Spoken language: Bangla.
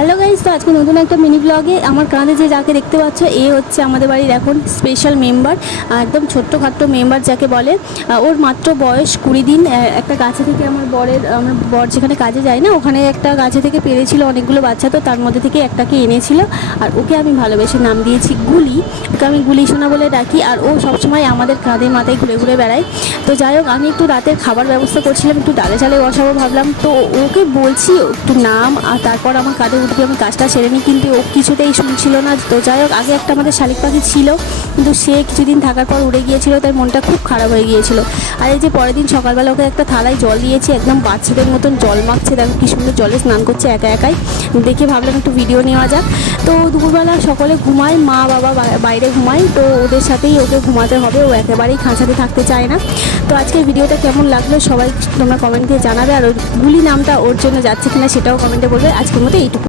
হ্যালো গাইস, তো আজকে নতুন একটা মিনি ব্লগে আমার কাঁধে যে যাকে দেখতে পাচ্ছ এ হচ্ছে আমাদের বাড়ির এখন স্পেশাল মেম্বার, একদম ছোট্টখাট্টো মেম্বার যাকে বলে। ওর মাত্র বয়স 20 দিন। একটা গাছে থেকে আমার বর যেখানে কাজে যায় না, ওখানে একটা গাছে থেকে পেরেছিল অনেকগুলো বাচ্চা, তো তার মধ্যে থেকে একটাকে এনেছিল। আর ওকে আমি ভালোবেসে নাম দিয়েছি গুলি। ওকে আমি গুলি সোনা বলে ডাকি। আর ও সবসময় আমাদের কাঁধে মাথায় ঘুরে ঘুরে বেড়ায়। তো যাই হোক, আমি একটু রাতের খাবার ব্যবস্থা করছিলাম, একটু ডালে চালে বসাবো ভাবলাম, তো ওকে বলছি একটু নাম আর তারপর আমার কাঁধে উঠবে, আমি কাজটা সেরে নিই, কিন্তু ও কিছুতেই শুনছিল না। তো যাই হোক, আগে একটা আমাদের শালিক পাখি ছিল, কিন্তু সে কিছুদিন থাকার পর উড়ে গিয়েছিল, তাই মনটা খুব খারাপ হয়ে গিয়েছিল। আর এই যে পরের দিন সকালবেলা ওকে একটা থালায় জল দিয়েছি, একদম বাচ্চাদের মতন জল মাখছে, দেখো কি সুন্দর জলে স্নান করছে একা একাই। দেখে ভাবলাম একটু ভিডিও নেওয়া যাক। তো দুপুরবেলা সকলে ঘুমায়, মা বাবা বাইরে ঘুমায়, তো ওদের সাথেই ওকে ঘুমাতে হবে, ও একেবারেই খাঁচাতে থাকতে চায় না। তো আজকের ভিডিওটা কেমন লাগলো সবাই তোমরা কমেন্ট দিয়ে জানাবে, আর ওই গুলি নামটা ওর জন্য যাচ্ছে কিনা সেটাও কমেন্টে বলবে। আজকের মতো এইটুকু।